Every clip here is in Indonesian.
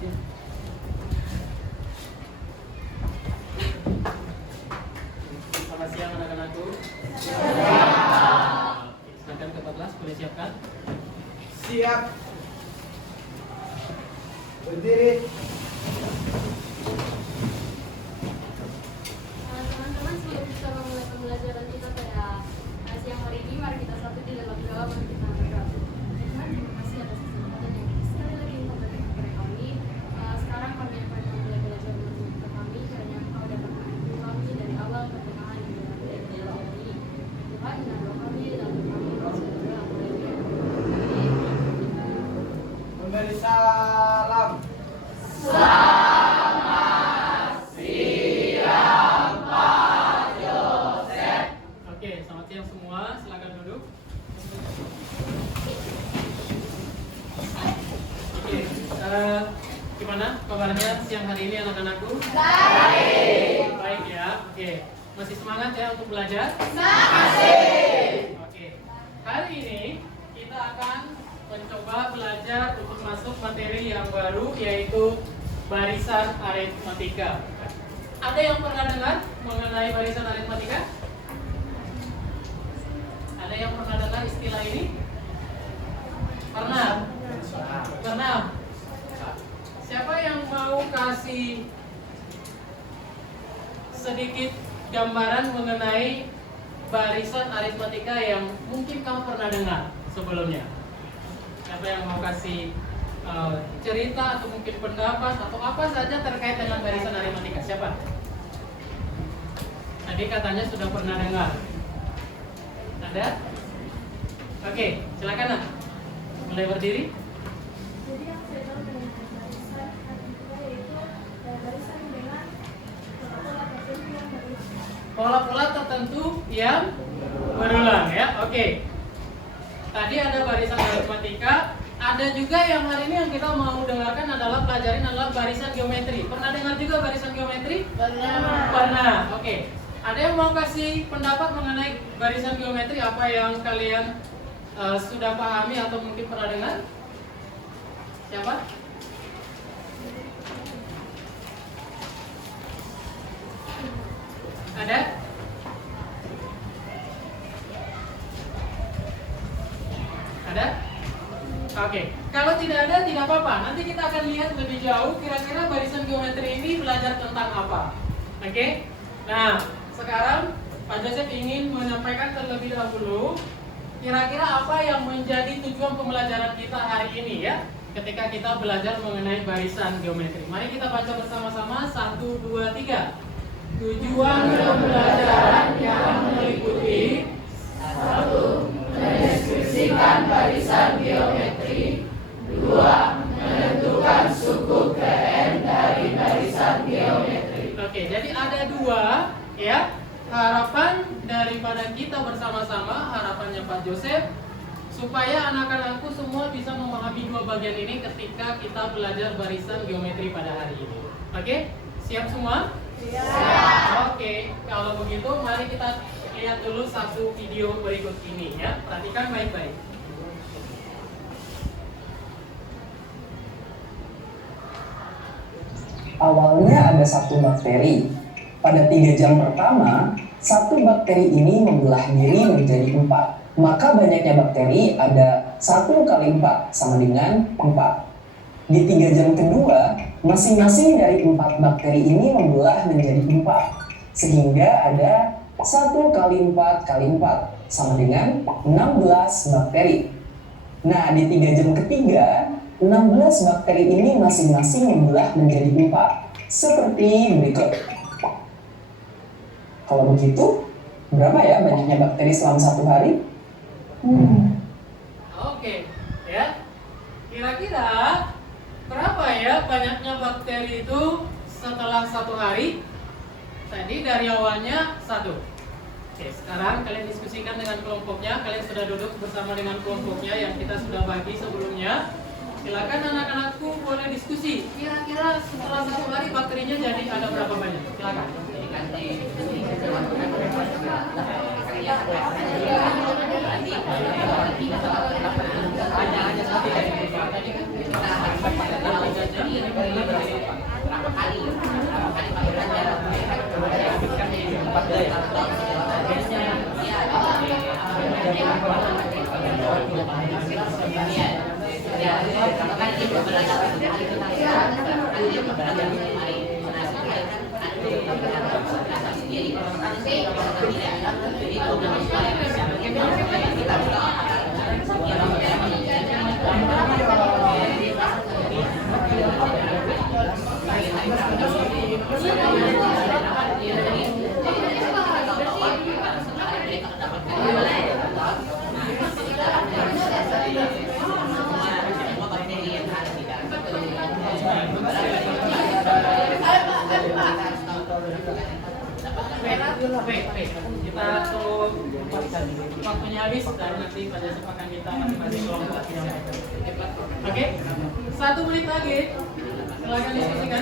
Selamat siang anak-anakku. Silakan ke kelas, boleh siapkan. Siap. Berdiri. Teman-teman, sebelum kita memulai pembelajaran kita pada siang hari ini, mari kita satu di dalam doa, mari kita berdoa. Tuhan, terima kasih atas kesempatan yang sekali lagi Engkau berikan kepada kami. Sekarang kami akan memulai belajar menurut kita kami, kiranya Engkau dapat mengampuni kami dari awal pertengahan hingga akhir doa ini. Tuhan, doa kami dalam kami berdoa mulai. Memberi salam. Oke, selamat siang semua. Silakan duduk. Oke, gimana kabarnya siang hari ini anak-anakku? Baik. Baik ya. Oke, masih semangat ya untuk belajar? Masih. Oke, hari ini kita akan mencoba belajar untuk masuk materi yang baru, yaitu barisan aritmatika. Ada yang pernah dengar mengenai barisan aritmatika? Ada yang pernah dengar istilah ini? Pernah? Pernah? Siapa yang mau kasih sedikit gambaran mengenai barisan aritmatika yang mungkin kamu pernah dengar sebelumnya? Siapa yang mau kasih cerita atau mungkin pendapat atau apa saja terkait dengan barisan aritmatika? Siapa? Tadi katanya sudah pernah dengar. Ada? Oke, silakan nak. Mulai berdiri. Jadi yang saya tahu dengan barisan aritmatika yaitu barisan dengan Pola-pola tertentu yang berulang ya. Oke. Tadi ada barisan aritmatika. Ada juga yang hari ini yang kita mau dengarkan adalah pelajarin adalah barisan geometri. Pernah dengar juga barisan geometri? Pernah. Pernah. Oke. Ada yang mau kasih pendapat mengenai barisan geometri? Apa yang kalian sudah pahami atau mungkin pernah dengar? Siapa? Ada? Ada? Oke. Kalau tidak ada, tidak apa-apa. Nanti kita akan lihat lebih jauh kira-kira barisan geometri ini belajar tentang apa. Oke? Nah, sekarang Pak Joseph ingin menyampaikan terlebih dahulu kira-kira apa yang menjadi tujuan pembelajaran kita hari ini ya, ketika kita belajar mengenai barisan geometri. Mari kita baca bersama-sama 1, 2, 3. Tujuan pembelajaran yang meliputi 1. Mendeskripsikan barisan geometri. 2. Menentukan suku Kn dari barisan geometri. Oke, jadi ada dua ya. Harapan daripada kita bersama-sama, harapannya Pak Joseph, supaya anak-anakku semua bisa memahami dua bagian ini ketika kita belajar barisan geometri pada hari ini. Oke, siap semua? Siap. Oke, kalau begitu mari kita lihat dulu satu video berikut ini ya. Perhatikan baik-baik. Awalnya ada satu bakteri. Pada 3 jam pertama, satu bakteri ini membelah diri menjadi 4. Maka banyaknya bakteri ada 1 kali 4 sama dengan 4. Di 3 jam kedua, masing-masing dari 4 bakteri ini membelah menjadi 4. Sehingga ada 1 kali 4 kali 4 sama dengan 16 bakteri. Nah, di 3 jam ketiga, 16 bakteri ini masing-masing membelah menjadi 4. Seperti berikut. Kalau begitu, berapa ya banyaknya bakteri selama 1 hari? Oke, ya. Kira-kira berapa ya banyaknya bakteri itu setelah 1 hari? Tadi dari awalnya 1. Oke, sekarang kalian diskusikan dengan kelompoknya. Kalian sudah duduk bersama dengan kelompoknya yang kita sudah bagi sebelumnya. Silakan anak-anakku boleh diskusi. Kira-kira setelah 1 hari bakterinya jadi ada berapa banyak? Silakan. Hanya seperti tadi kan kita berapa kali Pak belajar? Kita tunggu waktunya habis dan nanti pada kesempatan kita masing-masing kelompok yang mereka. Oke, 1 menit lagi. Silakan diskusikan.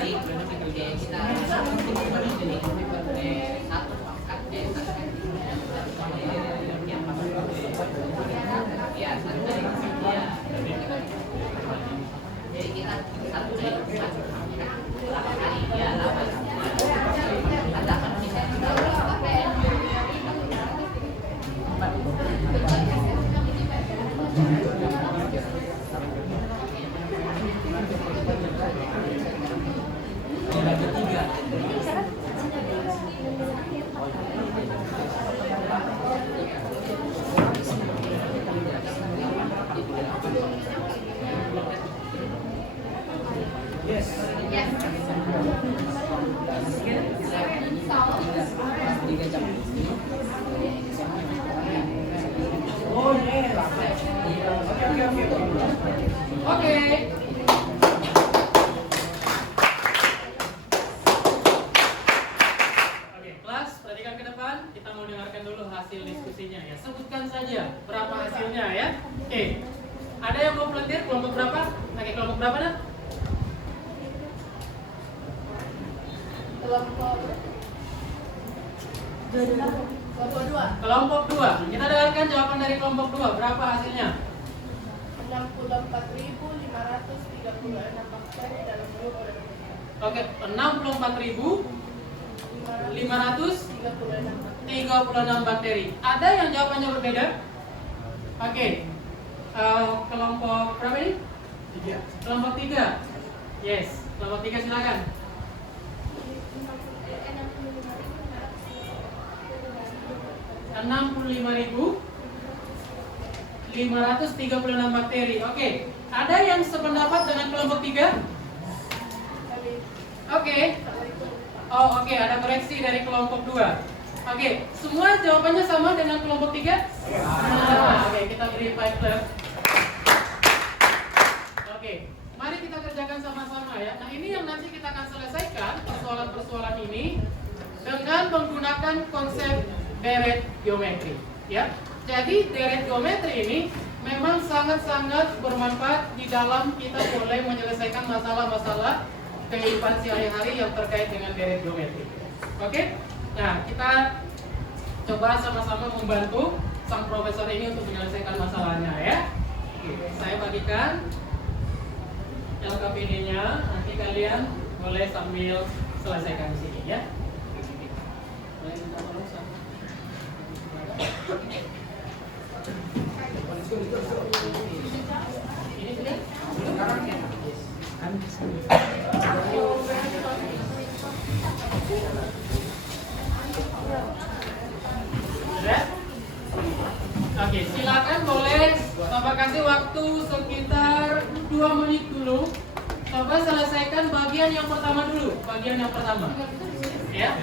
Jadi kita satu berapa kali ya 8. Oke. Oke, kelas, perhatikan ke depan. Kita mau dengarkan dulu hasil diskusinya ya. Sebutkan saja berapa hasilnya ya. Oke. Ada yang mau volunteer kelompok berapa? Oke, kelompok berapa dah? Kelompok 2. Kita dengarkan jawaban dari kelompok 2. Berapa hasilnya? 64.536 bakteri dalam mulut. Oke, 64.536 bakteri. Ada yang jawabannya berbeda? Oke. Kelompok berapa ini? 3. Kelompok 3. Yes, kelompok 3 silakan. 65.536 bakteri. Oke. Ada yang sependapat dengan kelompok 3? Oke. Oh, oke, ada koreksi dari kelompok 2. Oke, semua jawabannya sama dengan kelompok 3? Oke, kita beri 5 clap. Oke, mari kita kerjakan sama-sama ya. Nah, ini yang nanti kita akan selesaikan persoalan-persoalan ini dengan menggunakan konsep deret geometri, ya. Jadi deret geometri ini memang sangat-sangat bermanfaat di dalam kita mulai menyelesaikan masalah-masalah kehidupan sehari-hari yang terkait dengan deret geometri. Oke? Nah, kita coba sama-sama membantu sang profesor ini untuk menyelesaikan masalahnya ya. Oke, saya bagikan LKPD-nya, nanti kalian boleh sambil selesaikan di sini ya. Boleh minta tolong sama. Ini sudah? Sekarang ya? Sudah? Oke, silakan boleh Bapak kasih waktu sekitar 2 menit dulu. Coba selesaikan bagian yang pertama dulu. Bagian yang pertama. Ya.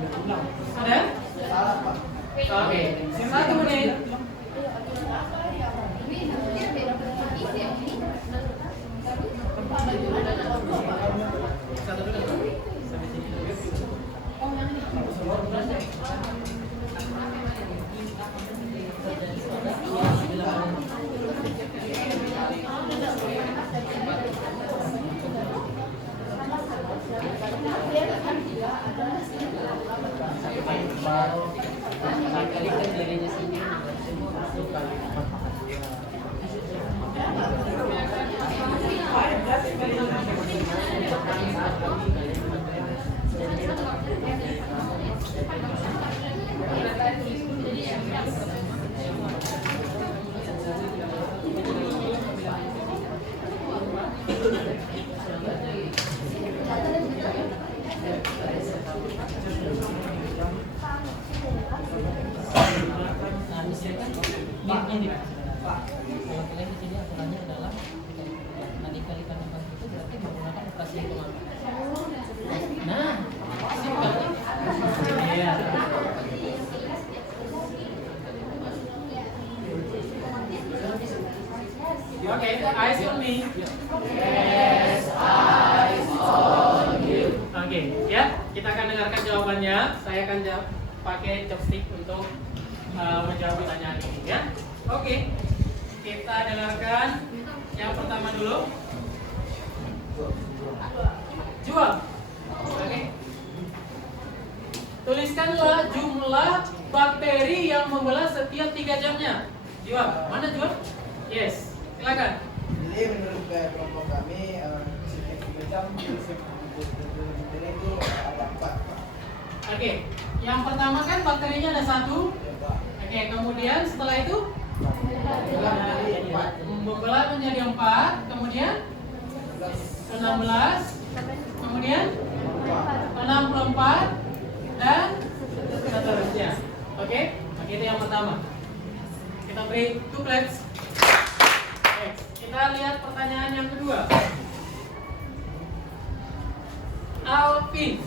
Ada? Salah, Pak. Oke, 1 menit. Satu dulu. Sampai sini dulu. Kalikan dirinya sendiri. Nah, misalkan ini kalau kalian di sini aturannya adalah nah dikalikan 4 itu berarti menggunakan operasi hitung apa? Nah, simpel. Iya. Oke, eyes on me. Oke, ya, kita akan dengarkan jawabannya. Saya akan pakai chopstick untuk menjawab pertanyaan ini, ya. Oke, kita dengarkan yang pertama dulu. Jual. Oke. Tuliskanlah jumlah bakteri yang membelah setiap 3 jamnya. Jual. Mana Jual? Yes. Silakan. Jadi menurut kelompok kami setiap 3 jam itu ada 4, Pak. Oke. Yang pertama kan bakterinya ada 1. Ya, Pak. Oke, kemudian setelah itu Jadi 4. membelah menjadi 4, kemudian 16, kemudian 64 dan seterusnya. Oke, oke, itu yang pertama. Kita beri 2 claps. Oke, kita lihat pertanyaan yang kedua. Alvin.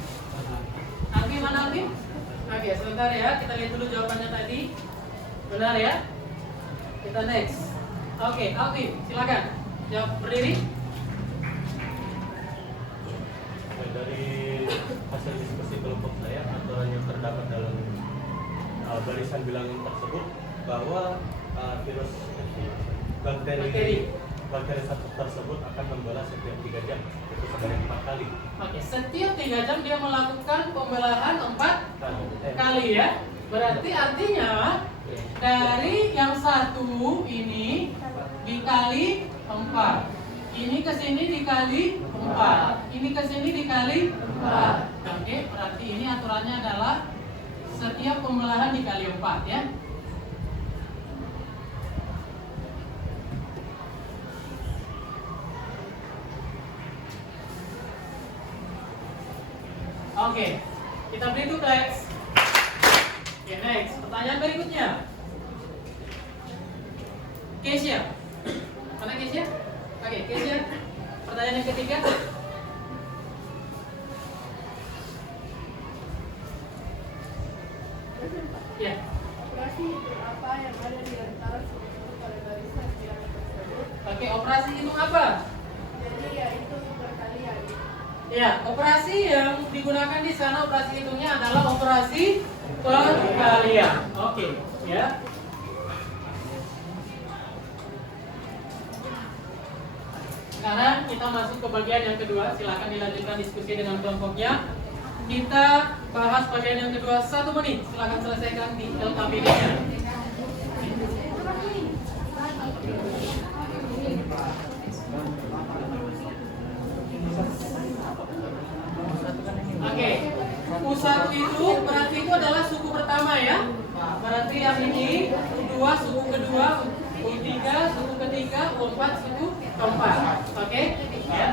Alvin mana Alvin? Oke, sebentar ya, kita lihat dulu jawabannya tadi. Benar ya? Kita next. Oke, Alvin, silakan. Jawab berdiri. Dari hasil diskusi kelompok saya, aturan yang terdapat dalam barisan bilangan tersebut bahwa virus bakteri satu tersebut akan membelah setiap 3 jam, itu sebanyak 4 kali. Oke, setiap 3 jam dia melakukan pembelahan 4 kali ya. Berarti artinya dari yang 1 ini dikali 4. Ini ke sini dikali 4. Ini ke sini dikali 4. Oke, berarti ini aturannya adalah setiap pembelahan dikali 4 ya. Oke, kita beri 2 claps. Oke, next. Pertanyaan berikutnya. Kesia. Mana Kesia? Oke, Kesia. Pertanyaan yang ketiga. Ya. Operasi apa yang ada di antara suku pada barisan bilangan tersebut? Oke, operasi hitung apa? Jadi yaitu perkalian. Ya, operasi yang digunakan di sana operasi hitungnya adalah operasi perkalian. Oke, ya. Sekarang kita masuk ke bagian yang kedua. Silakan dilanjutkan diskusi dengan kelompoknya. Kita bahas bagian yang kedua 1 menit. Silakan selesaikan di LKPD-nya. Oke, U1 itu berarti itu adalah suku pertama ya. Berarti yang ini U2 suku kedua, U3 suku ketiga, U4 suku keempat. Oke, ya.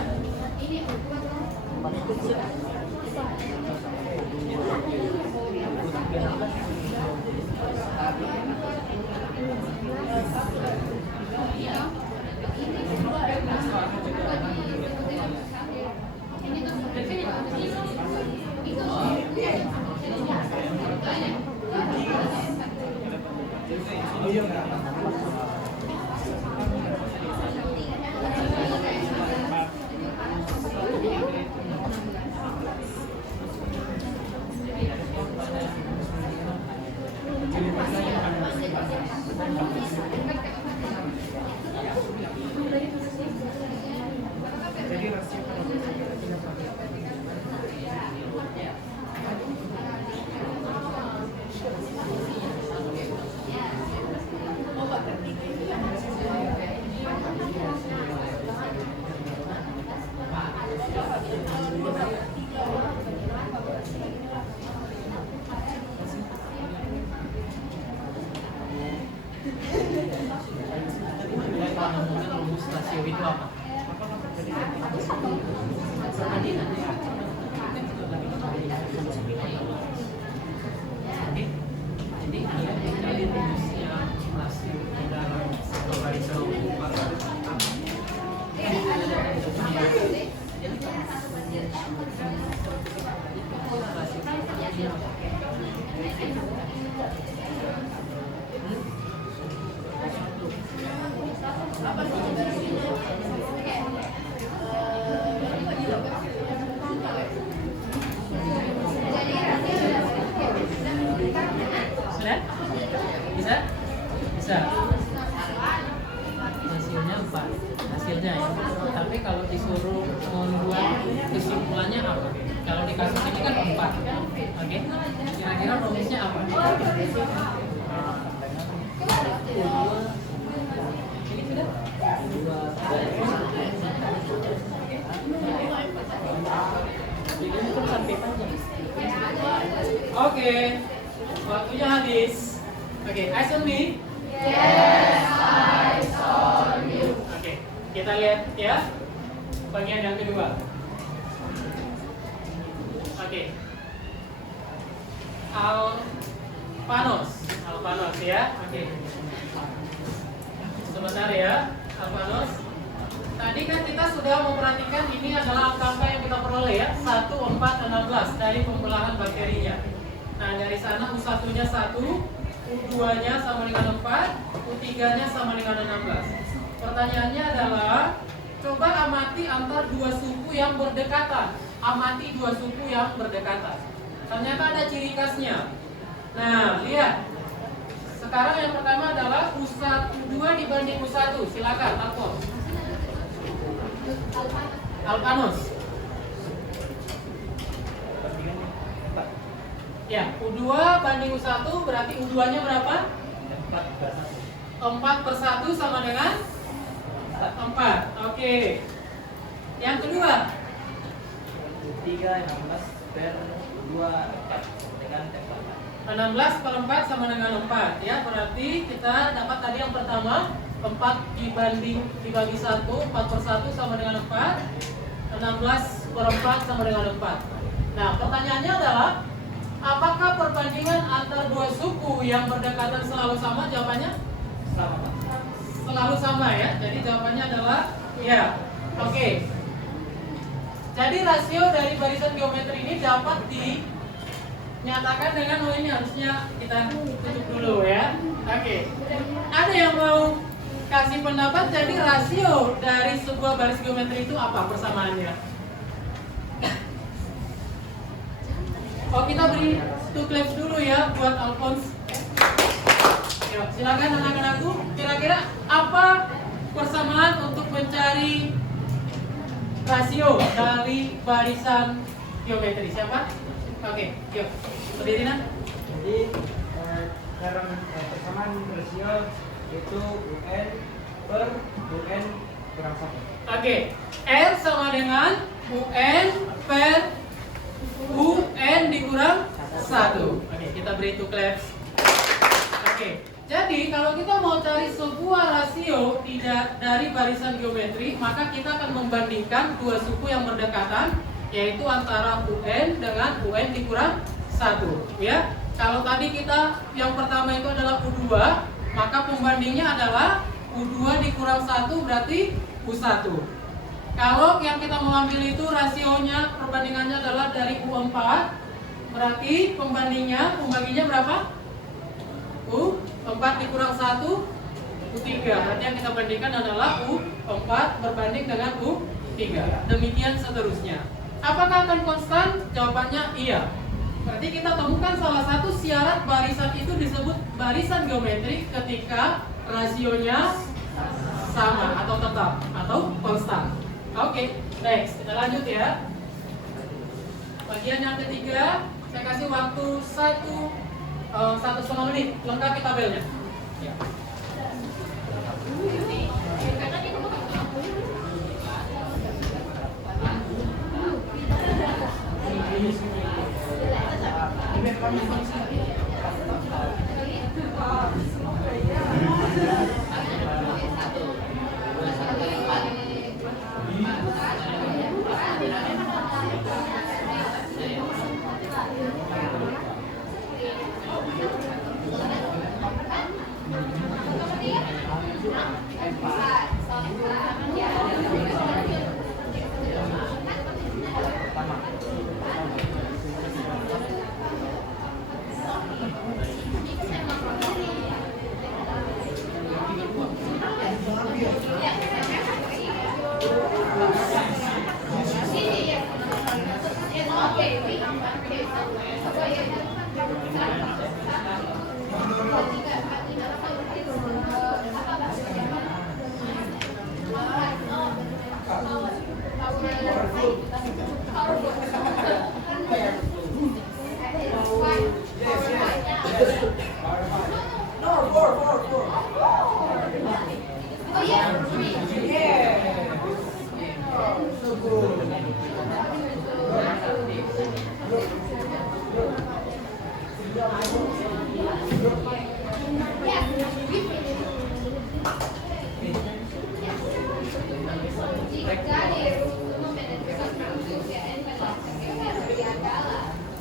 Rumus rasio itu apa? Jadi dia mencari rumusnya rasio di dalam satu barisan Sudah? Bisa? Bisa. Hasilnya 4. Hasilnya ya. Tapi kalau disuruh membuat kesimpulannya apa? Kalau dikasih ini kan 4. Oke. Kira-kira rumusnya apa? Ini sudah? Oke. Waktunya habis. Oke, eyes on me. Yes, I saw you. Oke, kita lihat ya bagian yang kedua. Oke. Alpanos ya. Oke. Sebentar ya, Alpanos. Tadi kan kita sudah memperhatikan ini adalah angka yang kita peroleh ya, 1, 4, 16 dari pembelahan bakterinya. Nah, dari sana U1-nya 1, U2-nya sama dengan 4, U3-nya sama dengan 16. Pertanyaannya adalah, coba amati antar dua suku yang berdekatan. Amati dua suku yang berdekatan. Ternyata ada ciri khasnya. Nah, lihat. Sekarang yang pertama adalah U2 dibanding U1. Silakan, Alpanos. Ya, U2 banding U1 berarti U2-nya berapa? 4/1 sama dengan 4. Oke. Yang kedua, U3 16 per 2 dengan 4. 16/4 sama dengan 4 ya. Berarti kita dapat tadi yang pertama 4 dibagi 1, 4/1 sama dengan 4. 16/4 sama dengan 4. Nah, pertanyaannya adalah, apakah perbandingan antar dua suku yang berdekatan selalu sama? Jawabannya selalu sama ya. Jadi jawabannya adalah ya. Oke. Jadi rasio dari barisan geometri ini dapat dinyatakan dengan ini harusnya kita tutup dulu ya. Oke. Ada yang mau kasih pendapat? Jadi rasio dari sebuah baris geometri itu apa persamaannya? Oh, kita beri 2 claps dulu ya buat Alphonse. Yuk, silakan anak-anakku. Kira-kira apa persamaan untuk mencari rasio dari barisan geometri? Siapa? Oke, yuk. Berdiri nah. Jadi persamaan rasio itu UN per UN kurang 1. Oke, R sama dengan UN per UN dikurang 1. Oke, kita beri 2 claps. Oke, jadi kalau kita mau cari sebuah rasio tidak dari barisan geometri, maka kita akan membandingkan dua suku yang berdekatan, yaitu antara UN dengan UN dikurang 1 ya. Kalau tadi kita yang pertama itu adalah U2, maka pembandingnya adalah U2 dikurang 1 berarti U1. Kalau yang kita mau ambil itu rasionya, perbandingannya adalah dari U4, berarti pembaginya berapa? U 4 dikurang 1, U3. Berarti yang kita bandingkan adalah U4 berbanding dengan U3. Demikian seterusnya. Apakah akan konstan? Jawabannya iya. Berarti kita temukan salah satu syarat barisan itu disebut barisan geometrik ketika rasionya sama atau tetap atau konstan. Oke, next. Kita lanjut ya. Bagian yang ketiga, saya kasih waktu 1,5 menit. Lengkapi tabelnya. Ya.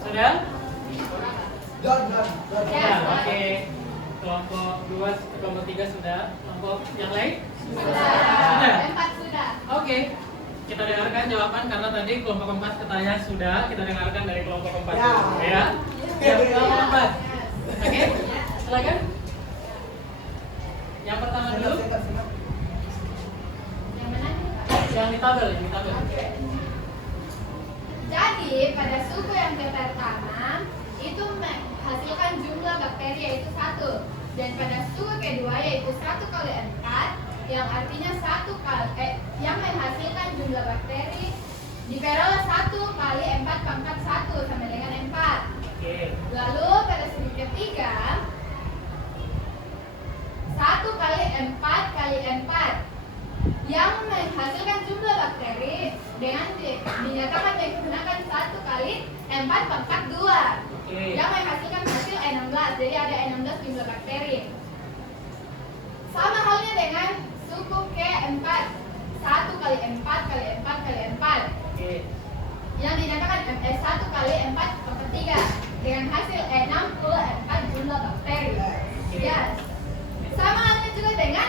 Sudah? Ya, oke. Kelompok 2, kelompok 3 sudah. Kelompok yang lain? Sudah. Oke. Kita dengarkan jawaban karena tadi kelompok 4 katanya sudah. Kita dengarkan dari kelompok 4 dulu, ya. Ya, kelompok 4. Oke. Silakan. Yang pertama dulu. Yang di tabel, Jadi pada suku yang pertama itu menghasilkan jumlah bakteri yaitu 1, dan pada suku kedua yaitu 1 kali 4 yang artinya 1 kali yang menghasilkan jumlah bakteri diperoleh 1 kali 4 pangkat 1 sama dengan 4. Lalu pada suku ketiga 1 kali 4 kali 4 yang menghasilkan jumlah bakteri dengan dinyatakan menggunakan 1 kali 4 pangkat 2 yang menghasilkan hasil 16. Jadi ada 16 jumlah bakteri. Sama halnya dengan suku ke-4 1 kali 4 kali 4 kali 4 yang dinyatakan 1 kali 4 pangkat 3 dengan hasil 64 jumlah bakteri. Yes. Sama halnya juga dengan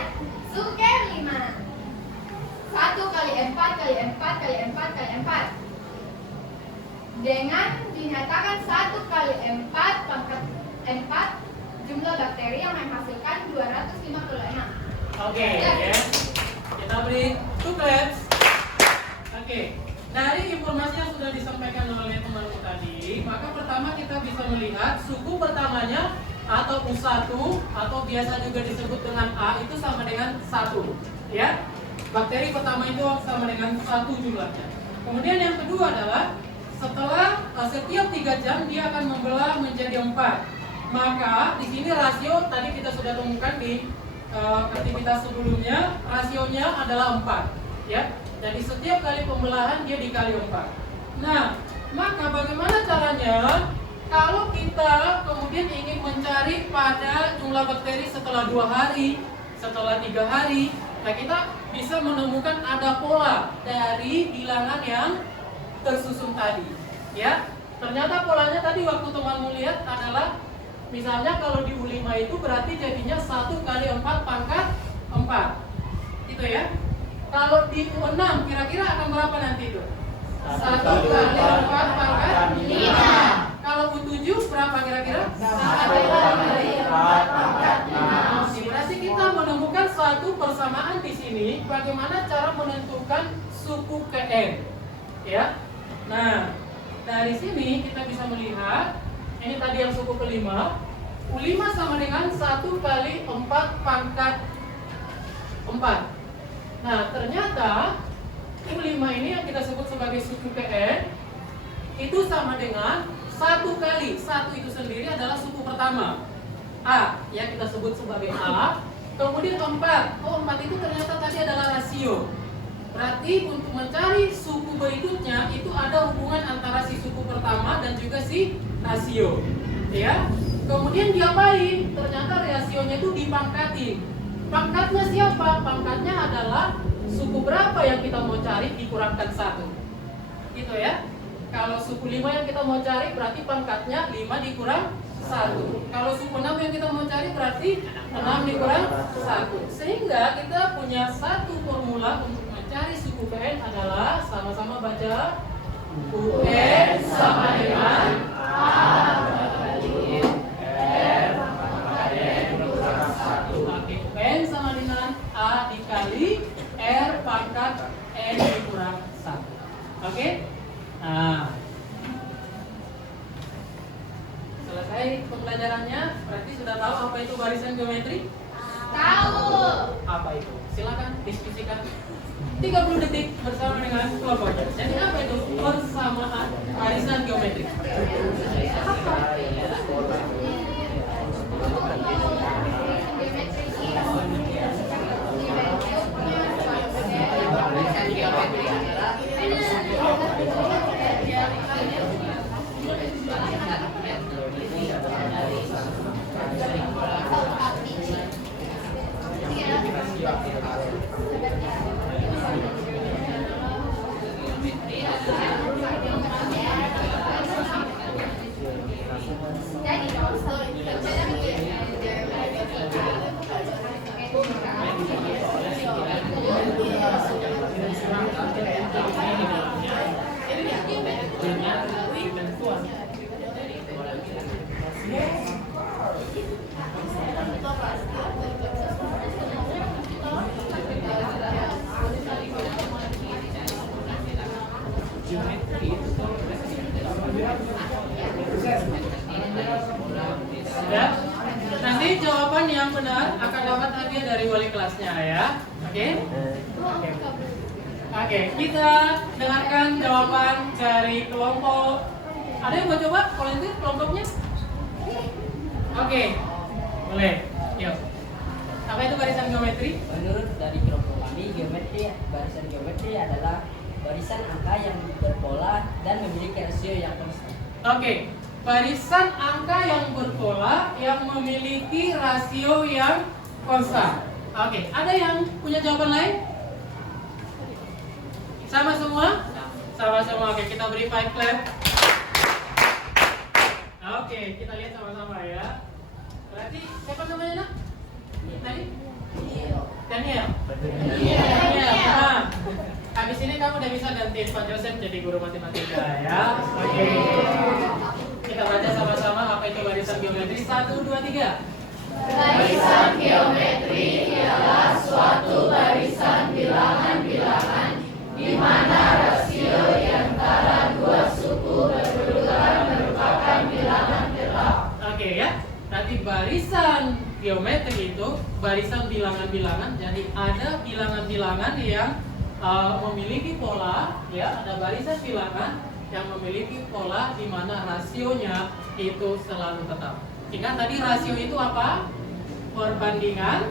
suku ke-5 1 kali 4 kali 4 kali 4 kali 4 dengan dinyatakan 1 kali 4 pangkat 4 jumlah bakteri yang menghasilkan 256. Oke, ya. Kita beri 2 claps. Oke. Dari informasi yang sudah disampaikan oleh temanku tadi, maka pertama kita bisa melihat suku pertamanya atau U1 atau biasa juga disebut dengan A itu sama dengan 1, ya. Bakteri pertama itu sama dengan 1 jumlahnya. Kemudian yang kedua adalah setelah setiap 3 jam dia akan membelah menjadi 4. Maka di sini rasio tadi kita sudah temukan di aktivitas sebelumnya, rasionya adalah 4, ya. Jadi setiap kali pembelahan dia dikali 4. Nah, maka bagaimana caranya kalau kita kemudian ingin mencari pada jumlah bakteri setelah 2 hari, setelah 3 hari? Nah, kita bisa menemukan ada pola dari bilangan yang tersusun tadi, ya. Ternyata polanya tadi waktu teman lihat adalah misalnya kalau di U5 itu berarti jadinya 1 kali 4 pangkat 4, gitu ya. Kalau di U6 kira-kira akan berapa nanti itu? 1 kali 4 pangkat 5. Kalau U7 berapa kira-kira? 1 kali 4 pangkat 5. bagaimana cara menentukan suku KN, ya. Nah, dari sini kita bisa melihat ini tadi yang suku kelima. U5 sama dengan 1 kali 4 pangkat 4. Nah, ternyata U5 ini yang kita sebut sebagai suku KN itu sama dengan 1 kali 1 itu sendiri adalah suku pertama A, yang kita sebut sebagai A. Kemudian 4. Oh, 4 itu ternyata tadi adalah rasio. Berarti untuk mencari suku berikutnya itu ada hubungan antara si suku pertama dan juga si rasio, ya. Kemudian diapain? Ternyata rasionya itu dipangkatin. Pangkatnya siapa? Pangkatnya adalah suku berapa yang kita mau cari dikurangkan 1. Gitu ya. Kalau suku 5 yang kita mau cari berarti pangkatnya 5 dikurang 1. Kalau suku 6 yang kita mau cari berarti 6 dikurang 1. Sehingga kita punya satu formula untuk mencari suku KN adalah, sama-sama baca, UN sama dengan A kali R pangkat N dikurang 1. Oke, UN sama dengan A dikali R pangkat N dikurang 1. Oke? Nah, selesai pembelajarannya, berarti sudah tahu apa itu barisan geometri? Tahu. Apa itu? Silakan diskusikan. 30 detik bersama dengan kelompoknya. Jadi apa itu persamaan barisan geometri? Ya. Nanti jawaban yang benar akan dapat hadiah dari wali kelasnya ya. Oke? Oke, kita dengarkan jawaban dari kelompok. Ada yang mau coba volunteer kelompoknya? Oke. Boleh. Yuk. Apa itu barisan geometri? Menurut dari kelompok kami, barisan geometri adalah barisan angka yang berpola dan memiliki rasio yang konstan. Oke. Barisan angka yang berpola yang memiliki rasio yang konstan. Oke, ada yang punya jawaban lain? Sama semua? Sama semua. Oke, kita beri 5 clap. Oke, kita lihat sama-sama ya. Berarti siapa namanya, Nak? Tadi? Daniel. Daniel. Nah, habis ini kamu udah bisa gantiin Pak Joseph jadi guru matematika ya. Oke. Kita baca sama-sama apa itu barisan geometri. 1, 2, 3. Barisan geometri ialah suatu barisan bilangan-bilangan di mana rasio di antara dua suku berurutan merupakan bilangan tetap. Oke ya. Nanti barisan geometri itu barisan bilangan-bilangan. Jadi ada bilangan-bilangan yang memiliki pola, ya, ada barisan bilangan yang memiliki pola di mana rasionya itu selalu tetap. Ingat tadi rasio itu apa? Perbandingan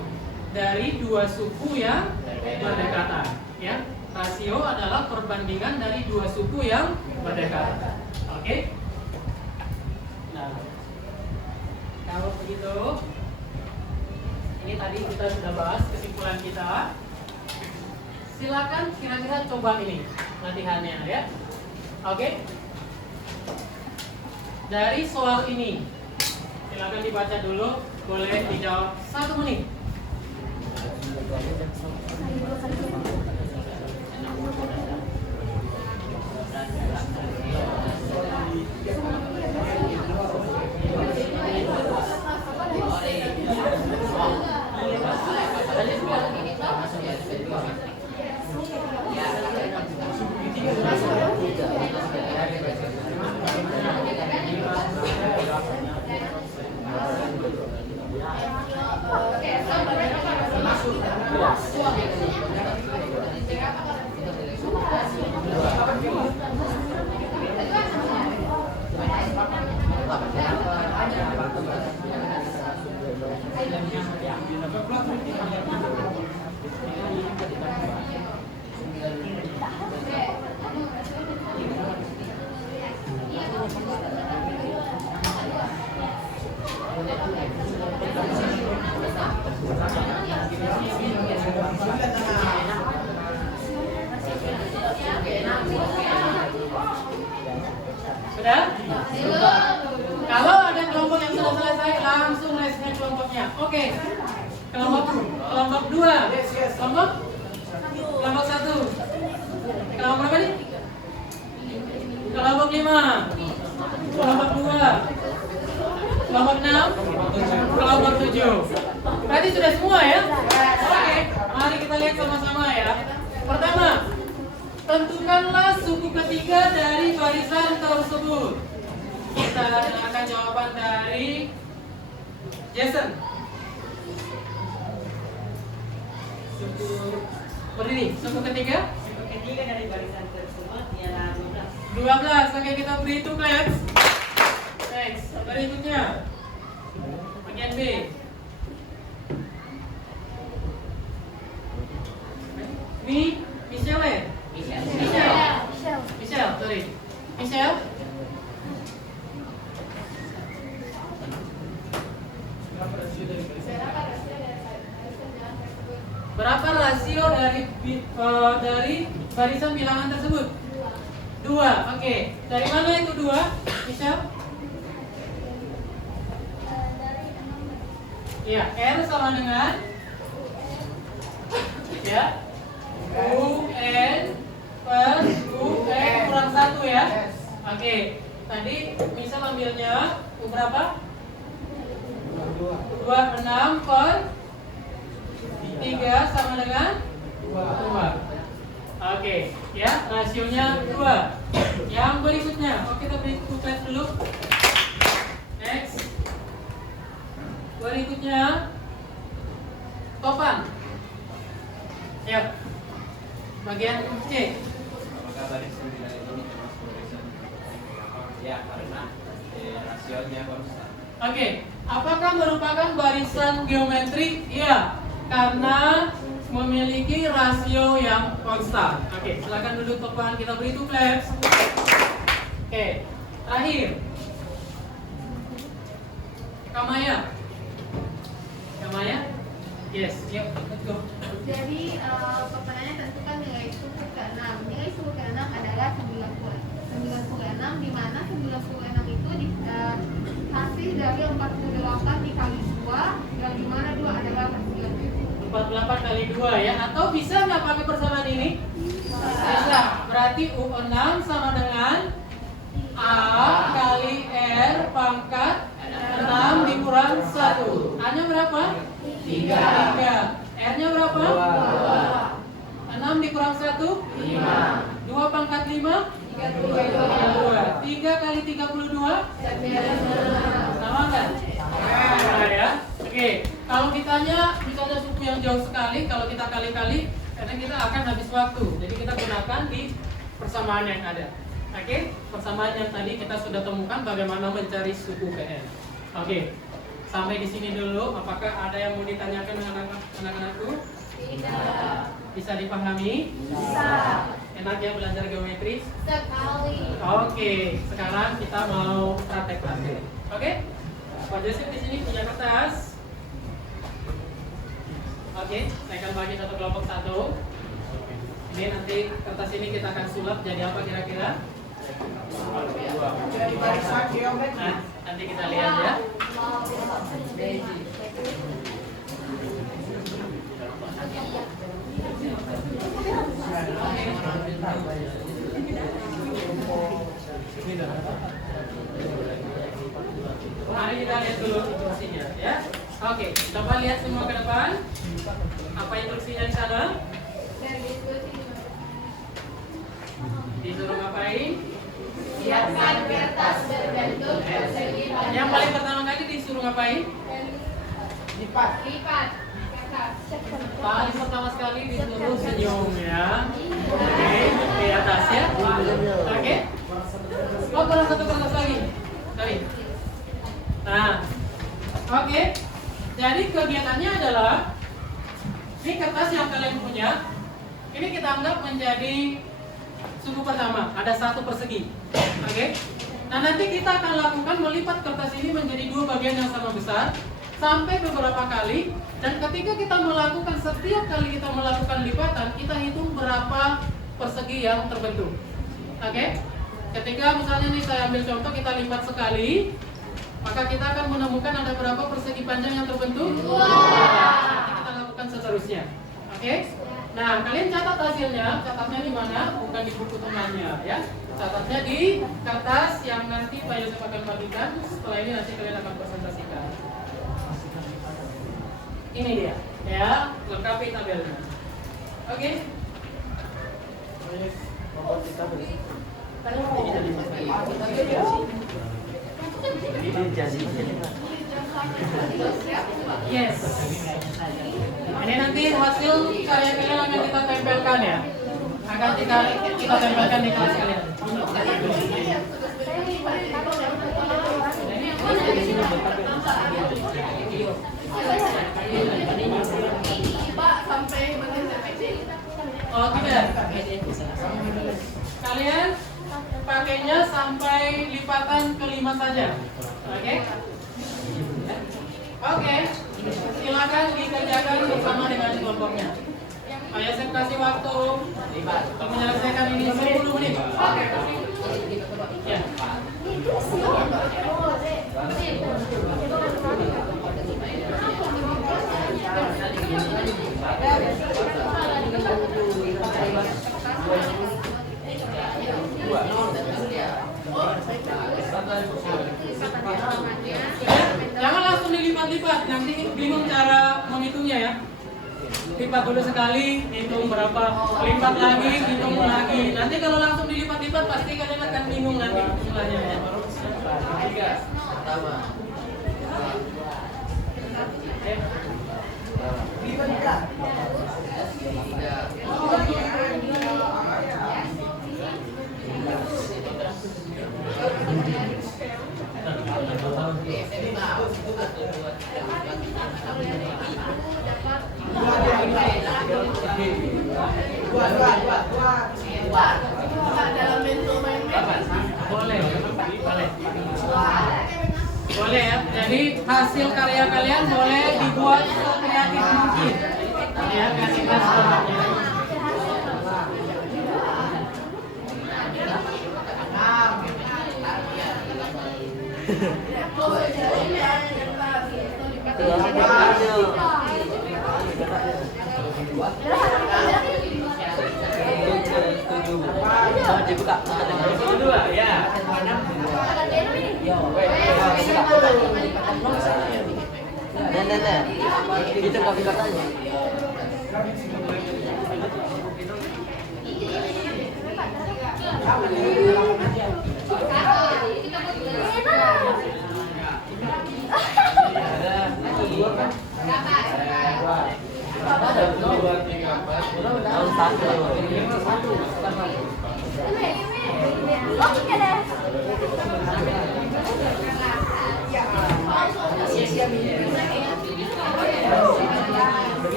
dari dua suku yang berdekatan, ya. Rasio adalah perbandingan dari dua suku yang berdekatan. Oke? Nah, kalau begitu, ini tadi kita sudah bahas kesimpulan kita. Silakan kira-kira coba ini latihannya ya. Oke? Dari soal ini, silakan dibaca dulu, boleh dijawab 1 menit. Sudah? Kalau ada kelompok yang sudah selesai, langsung next kelompoknya. Oke. Kelompok 2. Kelompok 1. Kelompok berapa nih? Kelompok 5. Kelompok 2. Kelompok 6. Kelompok 7. Berarti sudah semua ya? Oke. Mari kita lihat sama-sama ya. Pertama, tentukanlah suku ketiga dari barisan tersebut. Kita dengarkan jawaban dari Jason. Berdiri, suku ketiga? Suku ketiga dari barisan tersebut ialah 12. 12. Oke, kita beri itu claps. Next, berikutnya. Bagian B. Michelle. Sorry. Michelle. Berapa rasio dari barisan bilangan tersebut? 2. Oke. Dari mana itu 2? Michelle? Iya, R sama dengan ya UN per UN kurang 1 ya. Oke. Tadi misal ambilnya U berapa? 26 per 3 sama dengan 2. Oke, ya, rasionya 2. Yang berikutnya, kita beri tugas dulu. Next. Berikutnya topan. Ya. Bagian C. Apakah barisan bilangan ini termasuk barisan? Ya, karena rasionya konstan. Oke, apakah merupakan barisan geometri? Iya, karena memiliki rasio yang konstan. Oke, silakan duduk topan, kita beri itu claps. Oke, terakhir. Kamaya. Yes, yuk, let's go. Jadi pertanyaannya tentukan nilai suku ke-6. Nilai suku ke-6 adalah 96, di mana 96 itu hasil dari 48 dikali 2, yang dimana 2 adalah hasil. 48 kali 2 ya, atau bisa nggak pakai persamaan ini? Bisa. Berarti U6 sama dengan A kali R pangkat 6 dikurang 1. A-nya berapa? 3. R-nya berapa? 6 dikurang 1? 2 pangkat 5? 32. 3 kali 32? Sama nggak? Sama ya. Oke, kalau ditanya misalnya suku yang jauh sekali, kalau kita kali-kali, karena kita akan habis waktu. Jadi kita gunakan di persamaan yang ada. Oke, persamaan yang tadi kita sudah temukan bagaimana mencari suku KN. Oke, sampai di sini dulu. Apakah ada yang mau ditanyakan anak-anakku? Tidak. Bisa dipahami? Bisa. Enak ya belajar geometri? Sekali. Oke, sekarang kita mau praktek lagi. Oke? Pak Joseph di sini punya kertas. Oke, saya akan bagi satu kelompok satu. Ini nanti kertas ini kita akan sulap jadi apa kira-kira? Jadi barisan geometri. Nah, nanti kita lihat ya. Mari kita lihat dulu instruksinya ya. Oke, coba lihat semua ke depan. Apa instruksinya di sana? Disuruh ngapain? Siapkan kertas berbentuk persegi pada Yang paling pertama kali disuruh ngapain? Lipat. kertas. Paling pertama sekali disuruh senyum ya. Oke, di atas ya. Oke. Oh, kurang satu kertas lagi. Sorry. Nah, Oke. Jadi kegiatannya adalah ini kertas yang kalian punya. Ini kita anggap menjadi suku pertama. Ada 1 persegi. Oke. Nah, nanti kita akan lakukan melipat kertas ini menjadi 2 bagian yang sama besar sampai beberapa kali. Dan ketika kita melakukan, setiap kali kita melakukan lipatan, kita hitung berapa persegi yang terbentuk. Oke? Ketika misalnya nih saya ambil contoh, kita lipat sekali, maka kita akan menemukan ada berapa persegi panjang yang terbentuk. Nanti kita lakukan seterusnya. Oke? Nah, kalian catat hasilnya. Catatnya di mana? Bukan di buku temannya, ya. Catatnya di kertas yang nanti Pak Yosef akan bagikan. Setelah ini nanti kalian akan presentasikan. Ini dia, ya, lengkapi tabelnya. Oke? Yes. Ini nanti hasil karya kalian akan kita tempelkan ya. Akan kita tempelkan di kelas kalian. Oh tidak. Kalian pakainya sampai lipatan kelima saja. Oke? Oke. Silakan dikerjakan bersama dengan kelompoknya. Pak Yosef kasih waktu untuk menyelesaikan ini 10 menit. Ya. Jangan langsung dilipat-lipat, nanti bingung cara menghitungnya ya. Lipat dulu sekali, hitung berapa, lipat lagi, hitung lagi. Nanti kalau langsung dilipat-lipat pasti kalian akan bingung nanti jumlahnya ya. Boleh ya. Jadi hasil karya kalian boleh dibuat sekreatif mungkin. Ya, kreativitas kelompoknya. Dibuka. Kedua ya. Nah. Itu kopi katanya.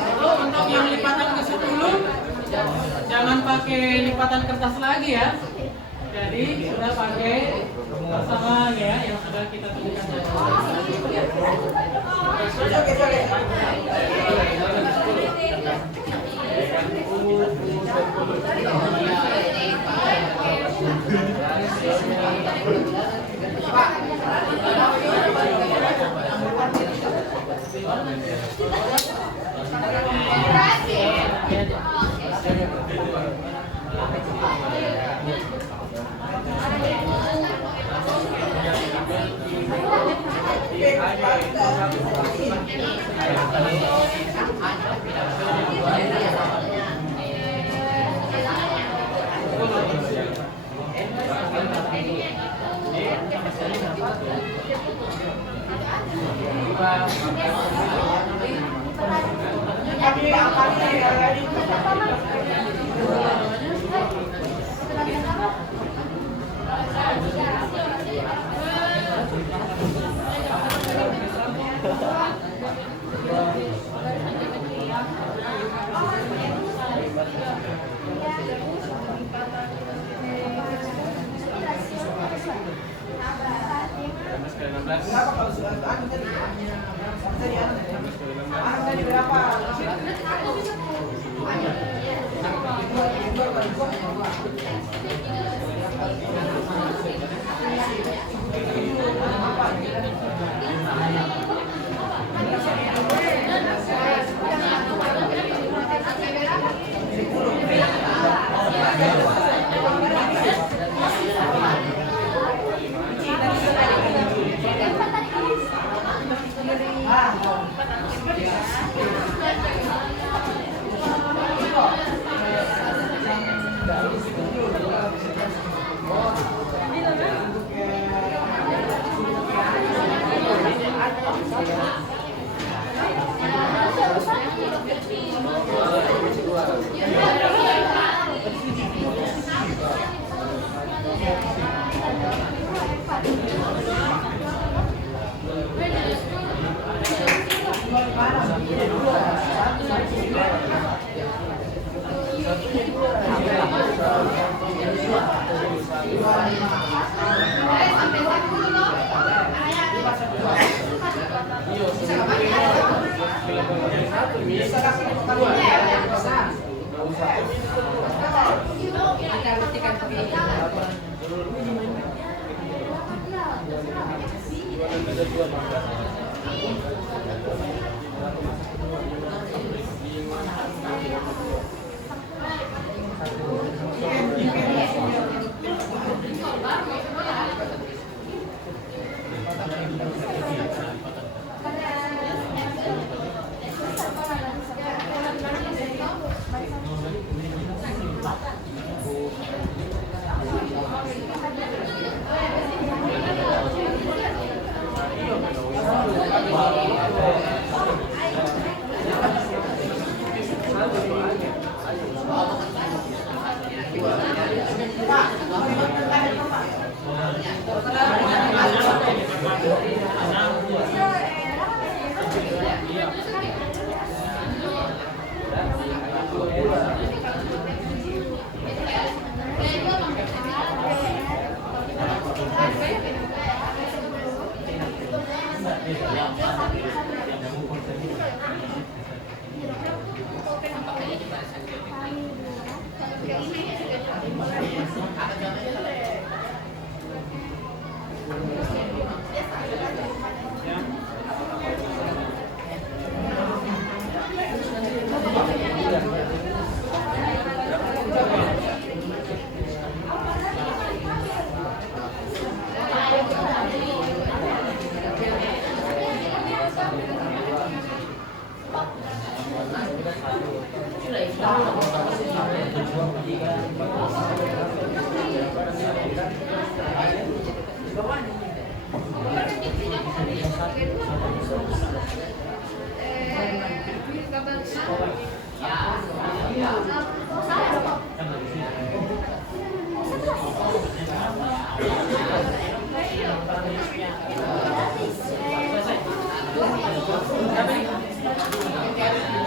Lalu untuk yang lipatan ke-10 jangan pakai lipatan kertas lagi ya. Jadi sudah pakai bersama ya yang sudah kita tuliskan tadi.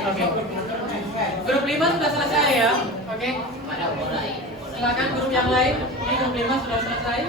Oke. Grup 5 sudah selesai ya. Oke. Silakan grup yang lain. Ini grup 5 sudah selesai.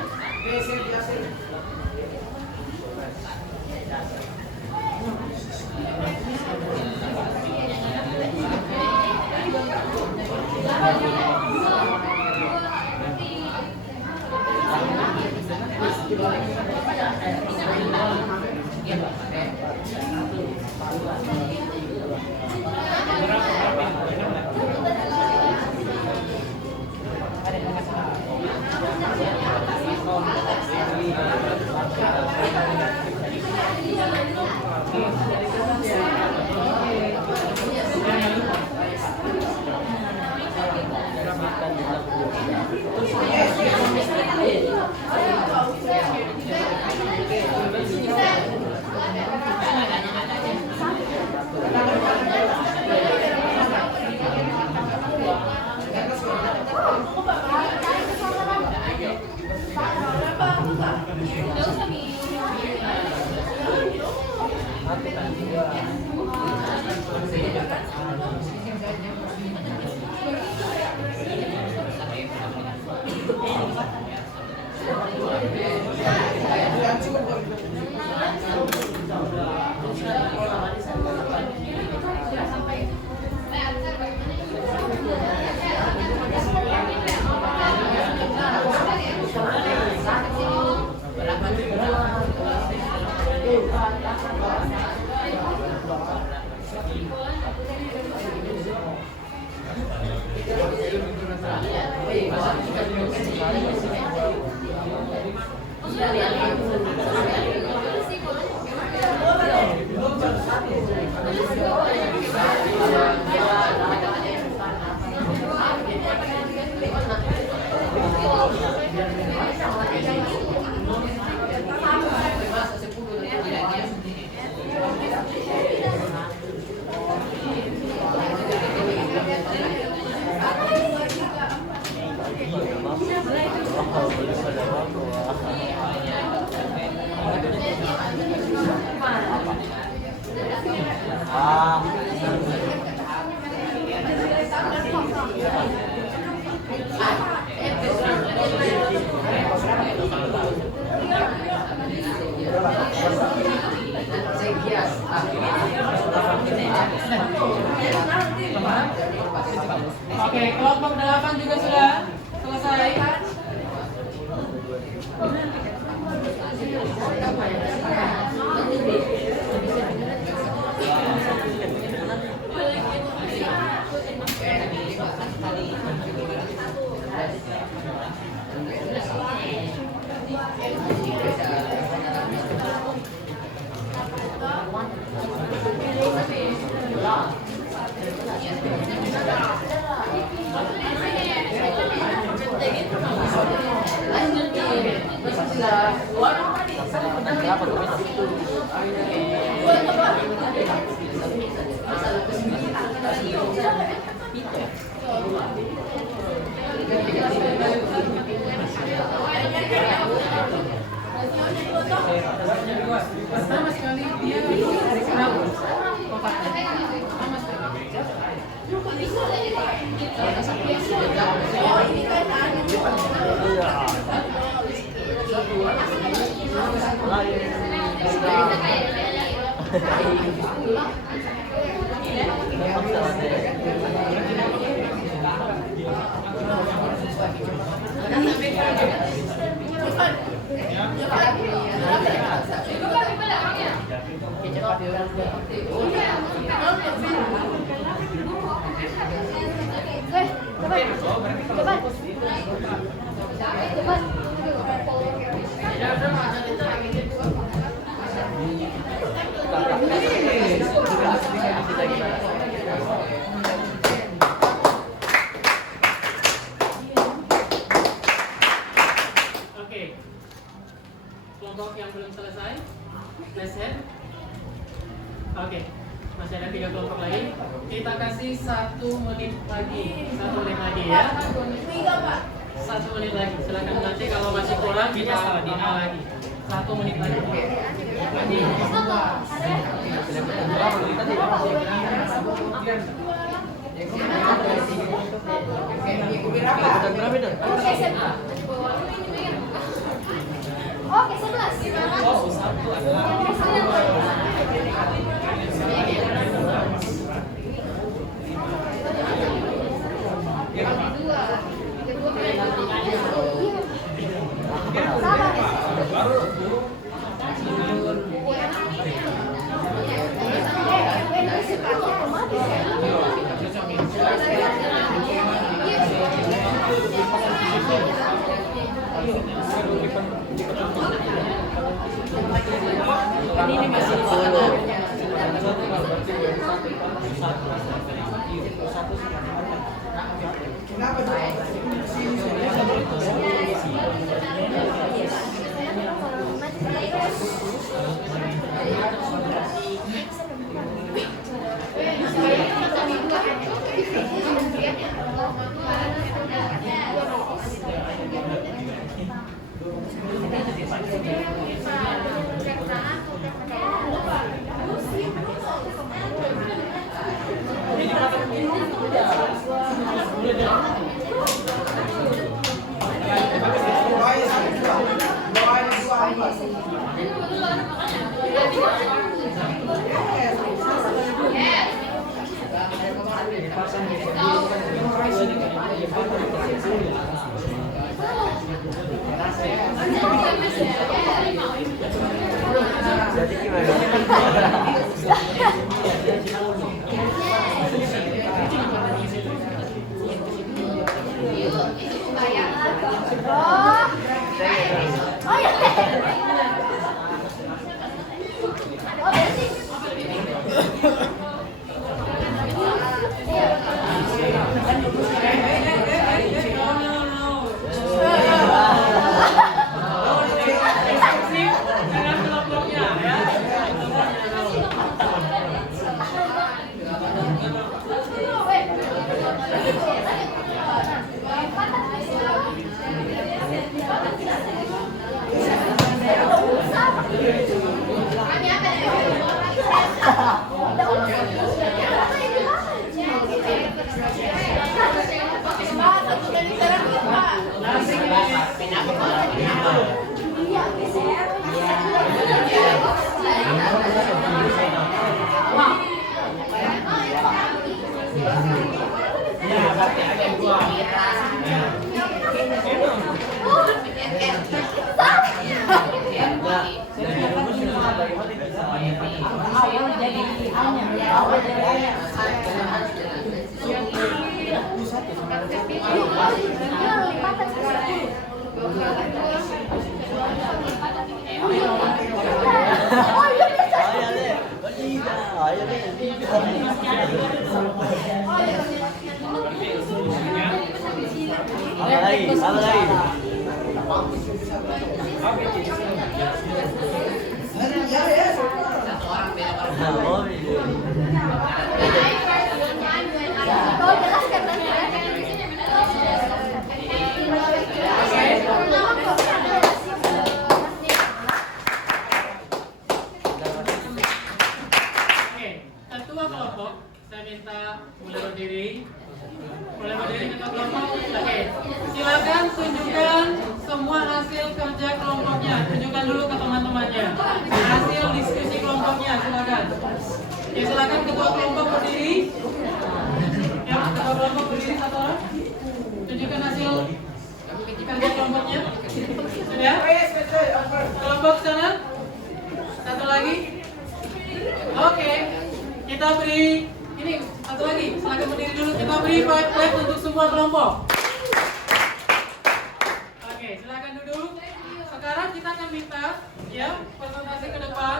Oke, kelompok 8 juga sudah selesai. Sama sekali dia kenapa? Sama Kita kita kasih 1 menit lagi. 1 menit lagi ya. 1 menit lagi. Silakan nanti kalau masih kurang kita tambah lagi. 1 menit lagi. Oke, 11. Ini masih satu. Jadi gimana? Oh ya. Ketua kelompok, saya minta mulai berdiri. Mulai berdiri ketua kelompok. Oke, silakan tunjukkan semua hasil kerja kelompoknya. Tunjukkan dulu ke teman-temannya. Hasil diskusi kelompoknya, silakan. Ya, silakan ketua kelompok berdiri. Ya, ketua kelompok berdiri satu orang. Tunjukkan hasil kerja kelompoknya. Sudah? Kelompok sana. Satu lagi. Oke. Kita beri ini satu lagi, silakan berdiri dulu. Kita beri five untuk semua kelompok. Oke, silakan duduk. Sekarang kita akan minta ya presentasi ke depan,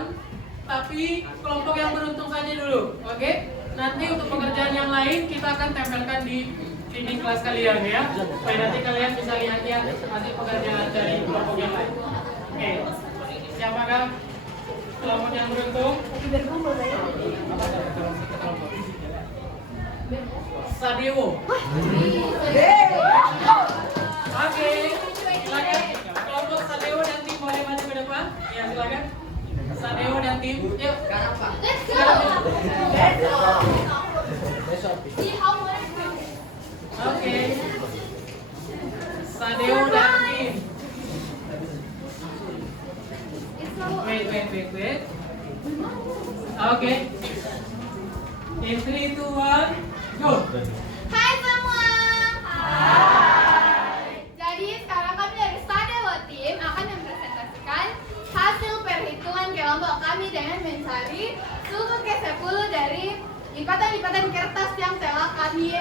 tapi kelompok yang beruntung saja dulu. Oke? Nanti untuk pekerjaan yang lain kita akan tempelkan di dinding kelas kalian ya. Supaya nanti kalian bisa lihat ya hasil pekerjaan dari kelompok yang lain. Oke. Siapakah kelompok yang beruntung? Sadewo. Oke, silakan. Kelompok Sadewo dan tim boleh maju ke depan. Ya, silakan. Sadewo dan tim. Yuk. Let's go. See how much we can. Oke. Sadewo dan tim. It's so. Wait. Oke. In 3, 2, 1, go. Hai semua. Hai. Jadi sekarang kami dari Sadewo Team akan mempresentasikan hasil perhitungan kelompok kami dengan mencari suku ke-10 dari lipatan-lipatan kertas yang telah kami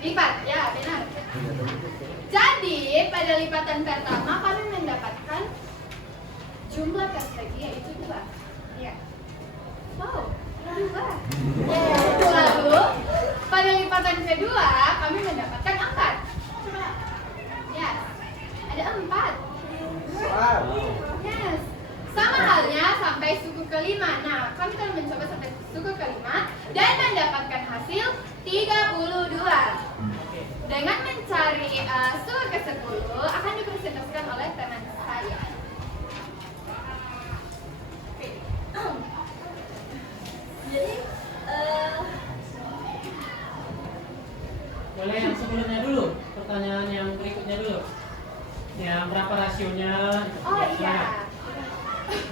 lipat. Ya, benar. Jadi pada lipatan pertama kami mendapatkan jumlah persegi yaitu 2. Ya. Wow. Lalu pada lipatan kedua kami mendapatkan 4. Ya, ada 4. Yes. Sama halnya sampai suku kelima. Nah, kami telah mencoba sampai suku kelima dan mendapatkan hasil 32. Dengan mencari suku ke-10 akan dipresentasikan oleh teman saya. Jadi, Boleh yang sebelumnya dulu. Pertanyaan yang berikutnya dulu. Ya, berapa rasionya? Oh Ya, iya. silakan.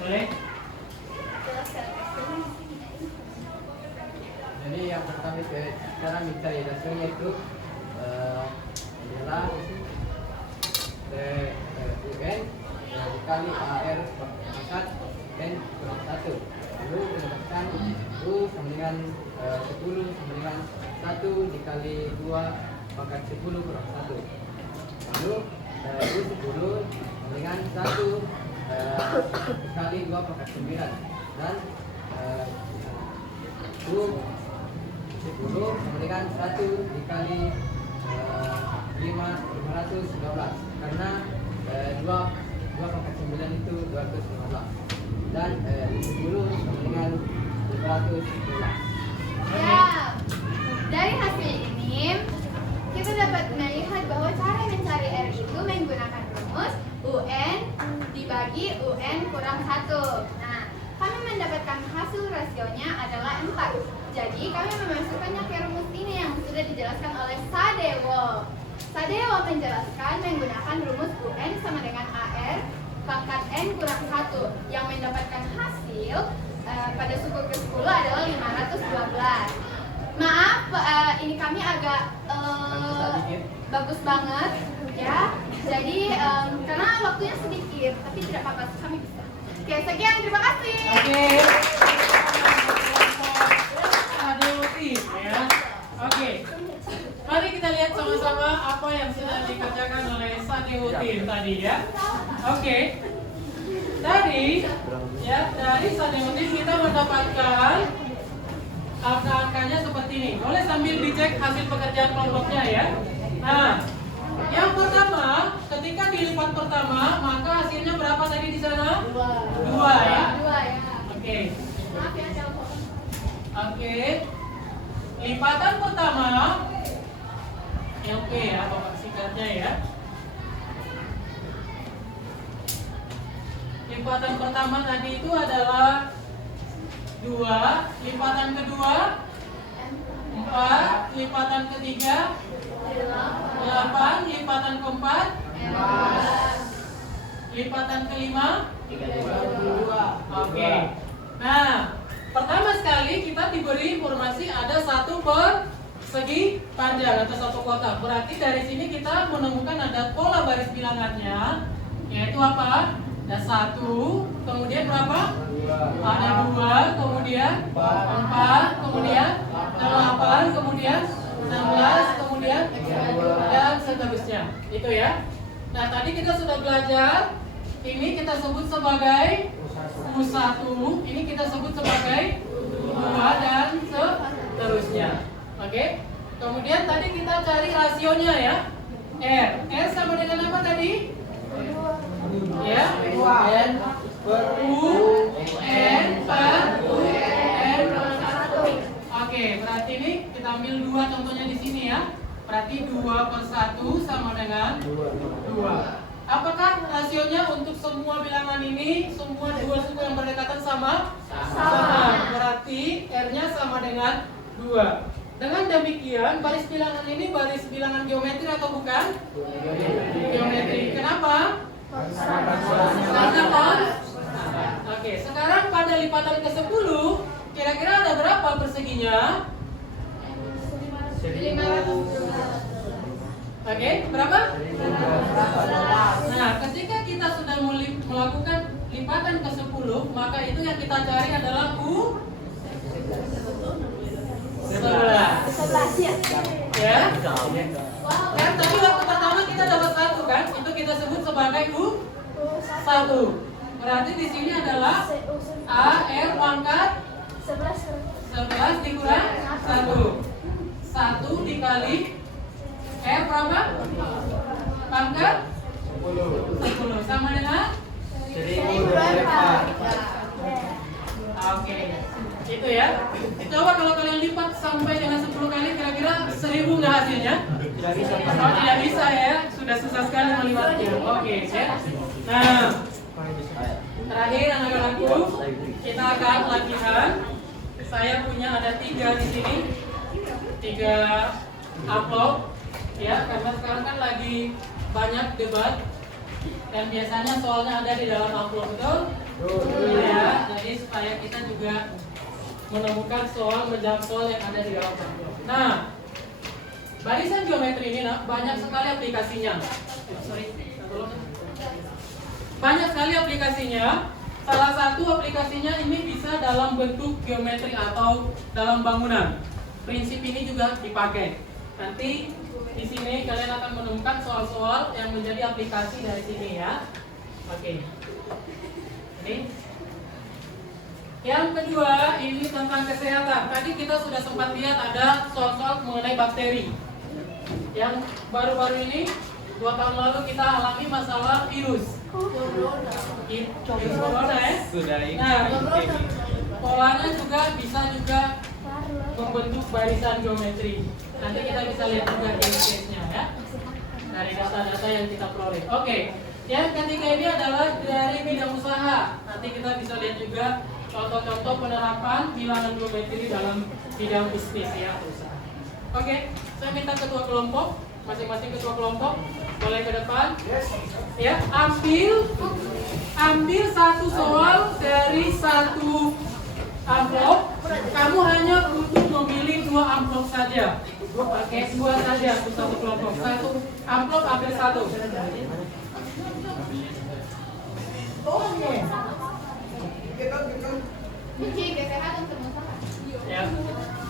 Boleh? Jadi yang pertama sekarang mencari rasionya itu adalah UN dikali AR pangkat N kurang 1. Lalu mendapatkan U sama dengan 10 sama dengan 1 dikali 2 pangkat 10 kurang 1. Lalu U 10 sama dengan 1 dikali 2 pangkat 9. Dan U 10 sama dengan 1 dikali 512 karena 2 pangkat 9 itu 215 dan 10 sama dengan 512. Ya, dari hasil ini kita dapat melihat bahwa cara mencari R itu menggunakan rumus UN dibagi UN kurang 1. Nah, kami mendapatkan hasil rasionya adalah 4. Jadi kami memasukkannya ke rumus ini yang sudah dijelaskan oleh Sadewo. Sadewo menjelaskan menggunakan rumus UN sama dengan AR pangkat N kurang 1 yang mendapatkan hasil pada suku ke-10 adalah 512. Maaf, ini kami agak bagus banget ya. Jadi karena waktunya sedikit, tapi tidak apa-apa, kami bisa. Oke, sekian, terima kasih. Oke. Sadewo tim ya. Oke. Mari kita lihat sama-sama apa yang sudah dikerjakan oleh Sadewo tim tadi ya. Oke. Dari Sadewo tim kita mendapatkan angka-angkanya seperti ini. Boleh sambil dicek hasil pekerjaan kelompoknya ya. Nah, yang pertama, ketika dilipat pertama, maka hasilnya berapa tadi di sana? 2 ya. 2 ya. Oke. Maaf ya, telepon. Oke. Lipatan pertama. Ya, oke ya, Bapak singkatnya ya. Lipatan pertama tadi itu adalah 2, lipatan kedua 4, lipatan ketiga 8, lipatan keempat 11, lipatan kelima 32. Oke. Nah, pertama sekali kita diberi informasi ada 1 persegi panjang atau 1 kotak. Berarti dari sini kita menemukan ada pola baris bilangannya, yaitu apa? Ada 1, kemudian berapa? Ada 2, kemudian 4, kemudian 8, kemudian 16, kemudian dan seterusnya. Itu ya. Nah, tadi kita sudah belajar. Ini kita sebut sebagai U1, ini kita sebut sebagai 2 dan seterusnya. Oke. Kemudian tadi kita cari rasionya ya. R sama dengan apa tadi? Ya, N per U, N per U, N per 1. Oke, Oke, berarti ini kita ambil 2 contohnya di sini ya. Berarti 2/1 sama dengan 2. Apakah rasionya untuk semua bilangan ini, semua dua suku yang berdekatan sama? Sama. Berarti R-nya sama dengan 2. Dengan demikian, baris bilangan ini baris bilangan geometri atau bukan? Geometri. Kenapa? Karena kons. Oke, sekarang pada lipatan ke-10, kira-kira ada berapa perseginya? 500. Oke, berapa? Nah, ketika kita sudah melakukan lipatan ke-10, maka itu yang kita cari adalah U 11 ya? Ya? Kan tadi waktu pertama kita dapat 1 kan? Itu kita sebut sebagai U 1. Berarti di sini adalah A, R pangkat 11 dikurang 1. 1 dikali R berapa? Pangkat 10 sama dengan 1024. Oke, itu ya. Coba kalau kalian lipat sampai dengan 10 kali, kira-kira 1000 nggak hasilnya? Oh, tidak bisa ya, sudah susah sekali melihatnya. Oke, ya. Nah, terakhir anak-anakku, kita akan latihan. Saya punya ada 3 di sini, 3 amplop, ya. Karena sekarang kan lagi banyak debat dan biasanya soalnya ada di dalam amplop, betul? Ya, jadi supaya kita juga menemukan soal, menjawab soal yang ada di dalam amplop. Nah, barisan geometri ini banyak sekali aplikasinya. Banyak sekali aplikasinya. Salah satu aplikasinya ini bisa dalam bentuk geometri atau dalam bangunan. Prinsip ini juga dipakai. Nanti di sini kalian akan menemukan soal-soal yang menjadi aplikasi dari sini ya. Oke. Ini. Yang kedua ini tentang kesehatan. Tadi kita sudah sempat lihat ada soal-soal mengenai bakteri. Yang baru-baru ini 2 tahun lalu kita alami masalah virus. Virus corona ya. Nah, polanya juga bisa juga membentuk barisan geometri. Nanti kita bisa lihat juga case-nya ya, dari data-data yang kita peroleh. Oke, yang ketiga ini adalah dari bidang usaha. Nanti kita bisa lihat juga contoh-contoh penerapan bilangan geometri dalam bidang bisnis ya, usaha. Oke, saya minta ketua kelompok, masing-masing ketua kelompok boleh ke depan. Ya, ambil 1 soal dari 1 amplop. Kamu hanya butuh memilih 2 amplop saja. Oke, 2 saja untuk 1 kelompok. 1 amplop ambil 1. Michi, kesehatan semua. Ya.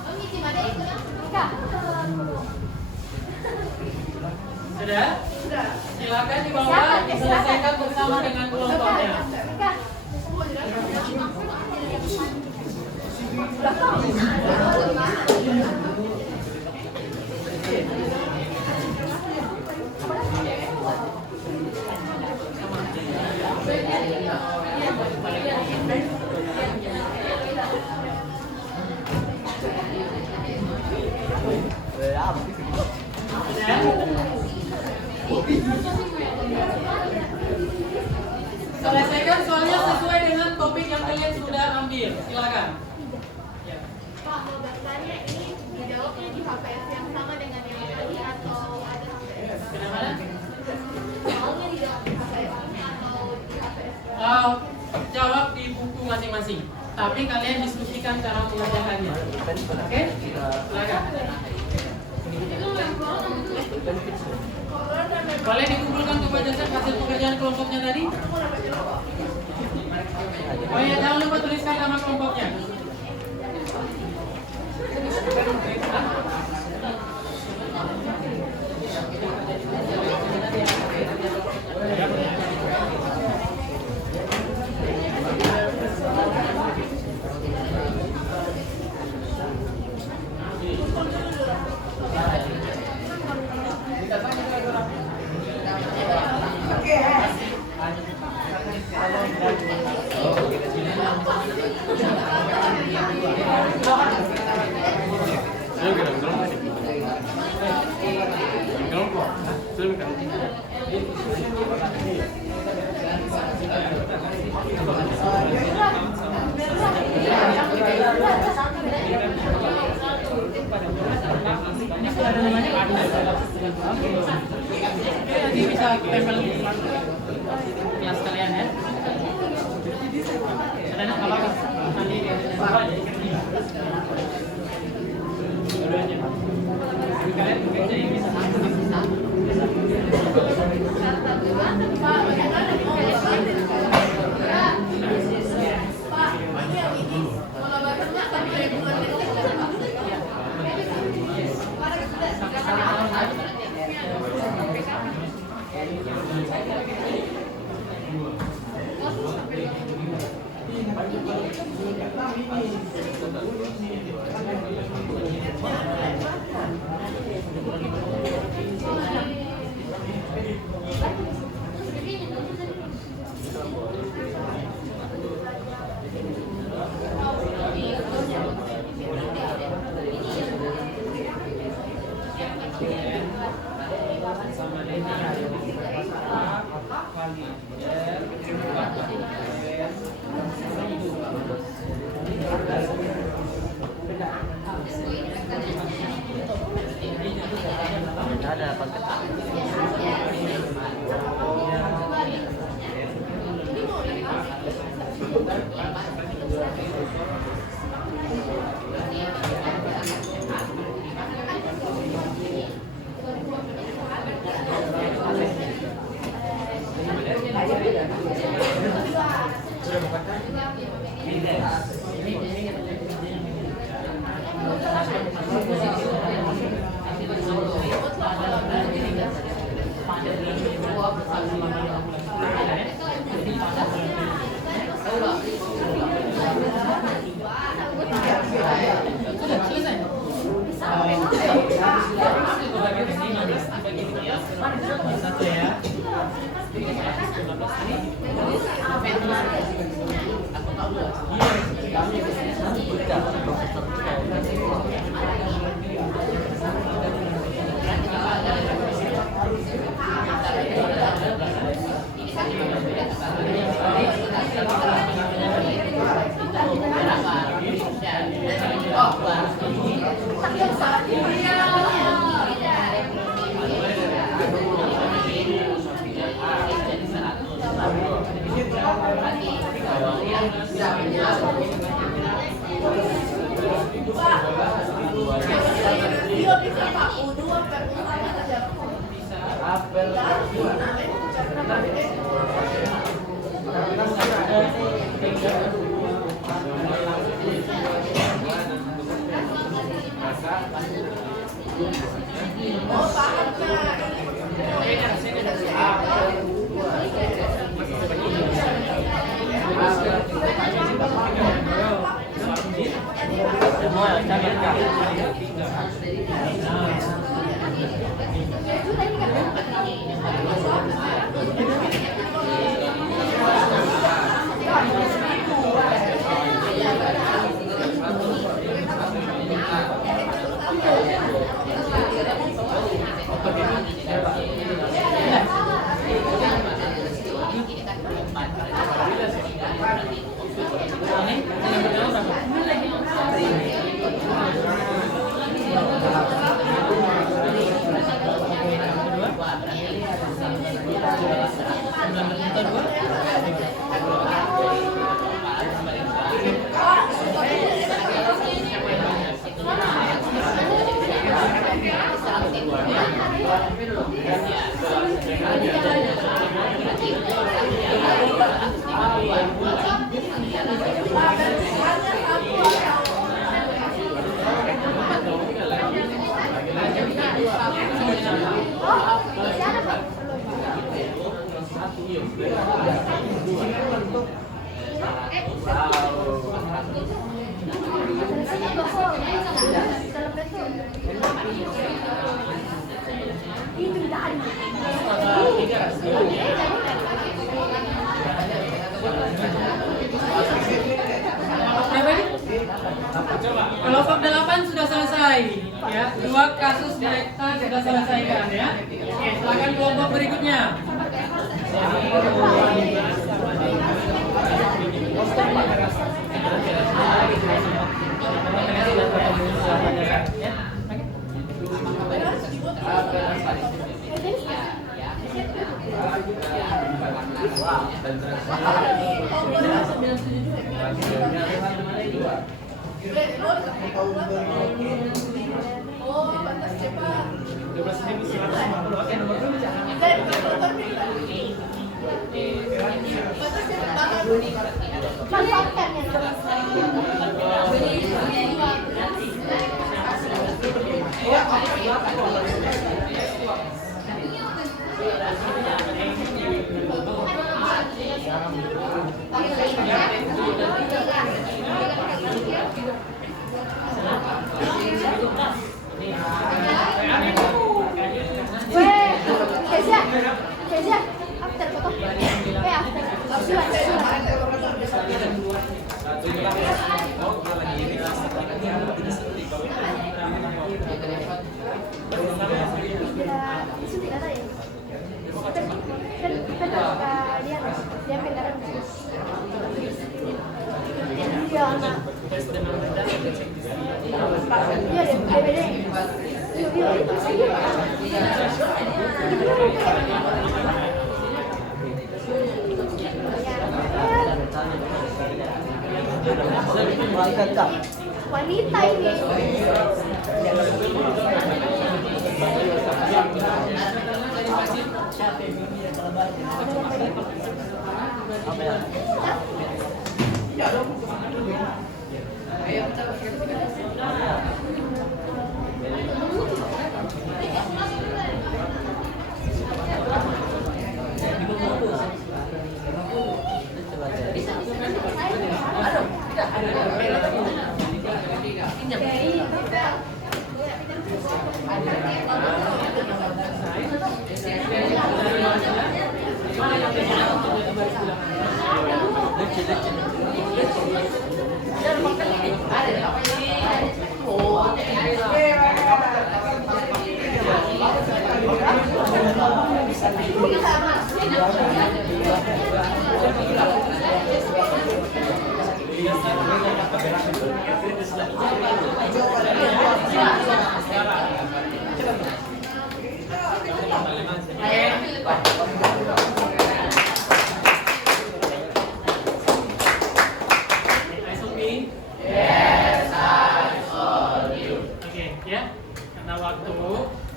Oh, Michi, mana ikutnya? Sudah? Sudah. Silakan dibawa diselesaikan bersama dengan kelompoknya. Selesaikan soalnya sesuai dengan topik yang kalian sudah ambil. Silakan. Ya. Pak, mau daftarnya ini dijawabnya di HPS yang sama dengan yang tadi atau ada HPS? Kenapa? Soalnya dijawab di HPS atau di HPS? Jawab di buku masing-masing. Tapi kalian diskusikan cara mengerjakannya. Oke? Silakan. Boleh dikumpulkan ke bacaan hasil pekerjaan kelompoknya tadi? Oh ya, jangan lupa tuliskan nama kelompoknya. Ini sudah ada namanya kan? Oke, nanti bisa tempel di kelas kalian ya. Ada apa? Nanti kalian bekerja ini bisa. Kelompok 8 sudah selesai ya. 2 kasus direkta sudah selesaikan ya. Oke, silakan kelompok berikutnya. dan rasionya 2. Oh, batas cepat. 12.150. Oke, nomor 2 bisa. Batas cepat banget. Manfaatkan ya. Weh, Kezia, after foto. After. Itu tidak ada ya? Dia pindahan. Iya, anak. Iya deh, beda. Wanita ini.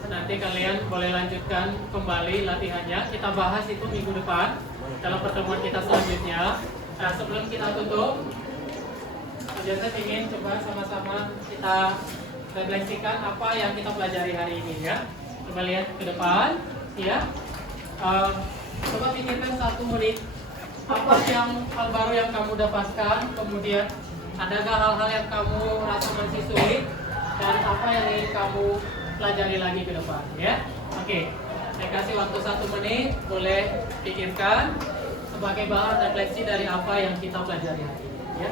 Nanti kalian boleh lanjutkan kembali latihannya. Kita bahas itu minggu depan dalam pertemuan kita selanjutnya. Nah, sebelum kita tutup, biasa ingin coba sama-sama kita refleksikan apa yang kita pelajari hari ini ya. Coba lihat ke depan, ya. Coba pikirkan 1 menit apa yang hal baru yang kamu dapatkan, kemudian adakah hal-hal yang kamu rasa masih sulit dan apa yang ingin kamu pelajari lagi ke depan, ya. Oke, saya kasih waktu 1 menit, boleh pikirkan sebagai bahan refleksi dari apa yang kita pelajari hari ini, ya.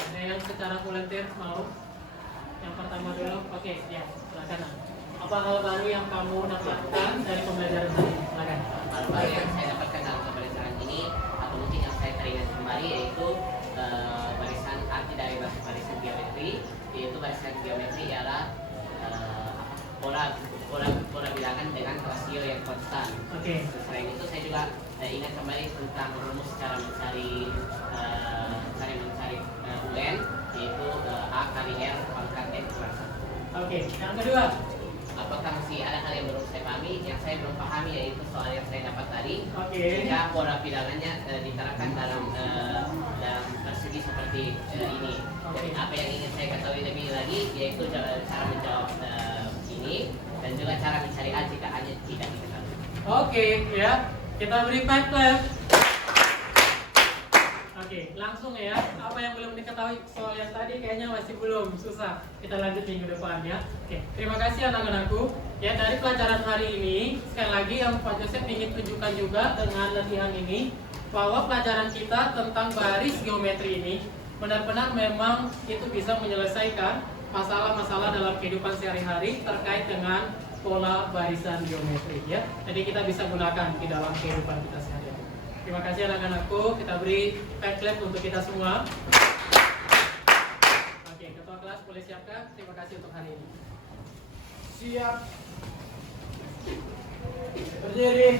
Ada yang secara volunteer mau? Yang pertama dulu, oke, ya, silakan. Apa hal baru yang kamu dapatkan dari pembelajaran tadi? Silakan. Hal baru yang saya dapatkan dalam pembelajaran ini, atau mungkin yang saya teringat kembali, yaitu barisan arti dari barisan geometri, yaitu barisan geometri ialah pola bilangan dengan rasio yang konstan. Oke. Selain itu saya juga ingat kembali tentang rumus cara mencari UN, yaitu A kali R pangkat N kurang 1. Oke, yang kedua. Apakah masih ada hal yang belum saya pahami? Yang saya belum pahami yaitu soal yang saya dapat tadi. Oke. Jika pola bilangannya diterapkan dalam segi seperti ini. Jadi apa yang ingin saya ketahui lebih lagi yaitu cara menjawab ini dan juga cara mencari A jika A-nya tidak diketahui. Oke, ya. Kita beri clap. Oke, langsung ya. Apa yang belum diketahui tahu soal yang tadi kayaknya masih belum, susah. Kita lanjut minggu depan ya. Oke, terima kasih anak-anakku. Ya, dari pelajaran hari ini, sekali lagi yang Pak Joseph ingin tunjukkan juga dengan latihan ini, bahwa pelajaran kita tentang baris geometri ini benar-benar memang itu bisa menyelesaikan masalah-masalah dalam kehidupan sehari-hari terkait dengan pola barisan geometri ya. Jadi kita bisa gunakan di dalam kehidupan kita sehari-hari. Terima kasih anak-anakku, kita beri clap untuk kita semua. Oke, ketua kelas boleh siapkan. Terima kasih untuk hari ini. Siap. Berdiri.